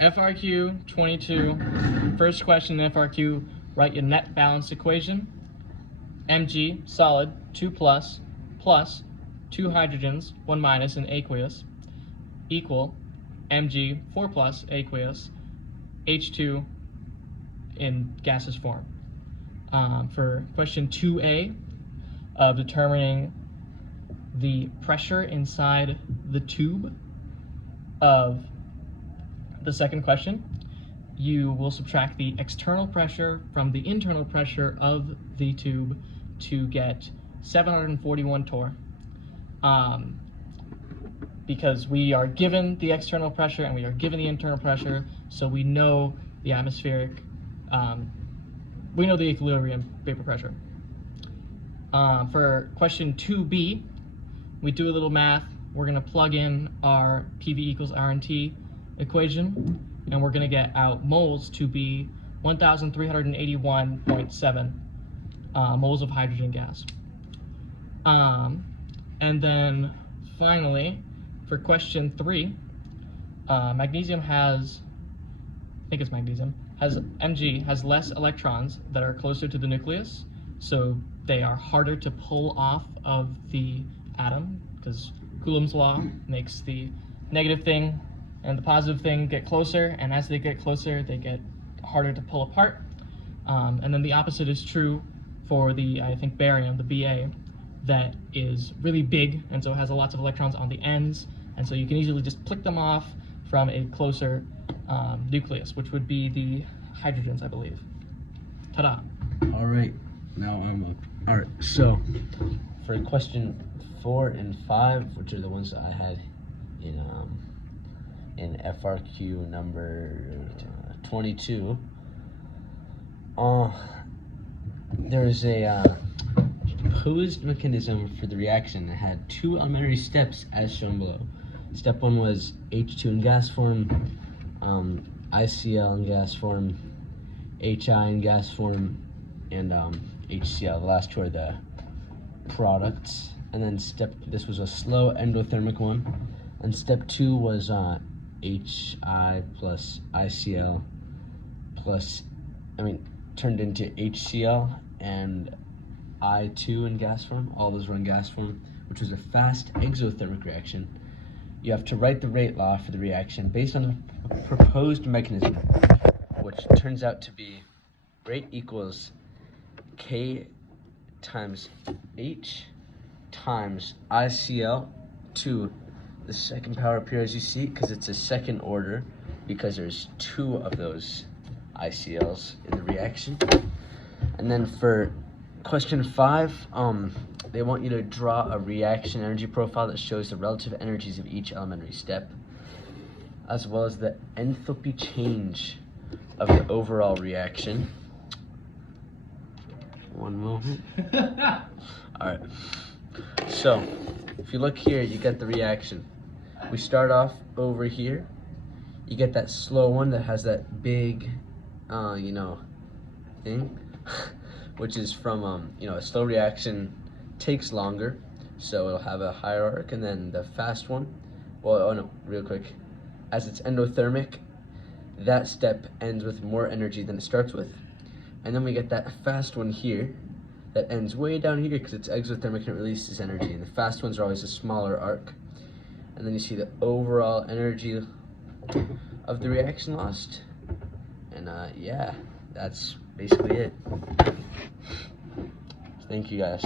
FRQ 22, first question in FRQ, write your net balance equation. Mg, solid, 2 plus 2 hydrogens, 1 minus in aqueous, equal Mg, 4 plus aqueous, H2 in gaseous form. For question 2a of determining the pressure inside the tube of the second question, you will subtract the external pressure from the internal pressure of the tube to get 741 torr. Because we are given the external pressure and we are given the internal pressure, so we know the atmospheric, we know the equilibrium vapor pressure. For question 2b, we do a little math. We're going to plug in our PV equals RNT equation, and we're going to get out moles to be 1,381.7 moles of hydrogen gas. And then finally, for question 3, magnesium has, I think it's magnesium, Mg has less electrons that are closer to the nucleus, so they are harder to pull off of the atom, because Coulomb's law makes the negative thing and the positive thing get closer, and as they get closer, they get harder to pull apart. And then the opposite is true for the, I think, barium, the Ba, that is really big, and so has lots of electrons on the ends, and so you can easily just pick them off from a closer nucleus, which would be the hydrogens, I believe. Ta-da. All right, now I'm up. All right, so for question 4 and 5, which are the ones that I had in FRQ number 22, there's a proposed mechanism for the reaction that had 2 elementary steps as shown below. Step 1 was H2 in gas form, ICl in gas form, HI in gas form, and HCl. The last 2 are the products. And then this was a slow endothermic one. And step 2 was HI plus ICl turned into HCl and I2 in gas form. All those were in gas form, which was a fast exothermic reaction. You have to write the rate law for the reaction based on the proposed mechanism, which turns out to be rate equals K times H times ICl to the second power up here, as you see, because it's a second order, because there's 2 of those ICLs in the reaction. And then for question 5, they want you to draw a reaction energy profile that shows the relative energies of each elementary step, as well as the enthalpy change of the overall reaction. One moment. All right. So, if you look here, you get the reaction. We start off over here. You get that slow one that has that big, thing, which is from, a slow reaction takes longer, so it'll have a higher arc. And then the fast one, real quick, as it's endothermic, that step ends with more energy than it starts with. And then we get that fast one here that ends way down here because it's exothermic and it releases energy. And the fast ones are always a smaller arc. And then you see the overall energy of the reaction lost. And yeah, that's basically it. Thank you guys.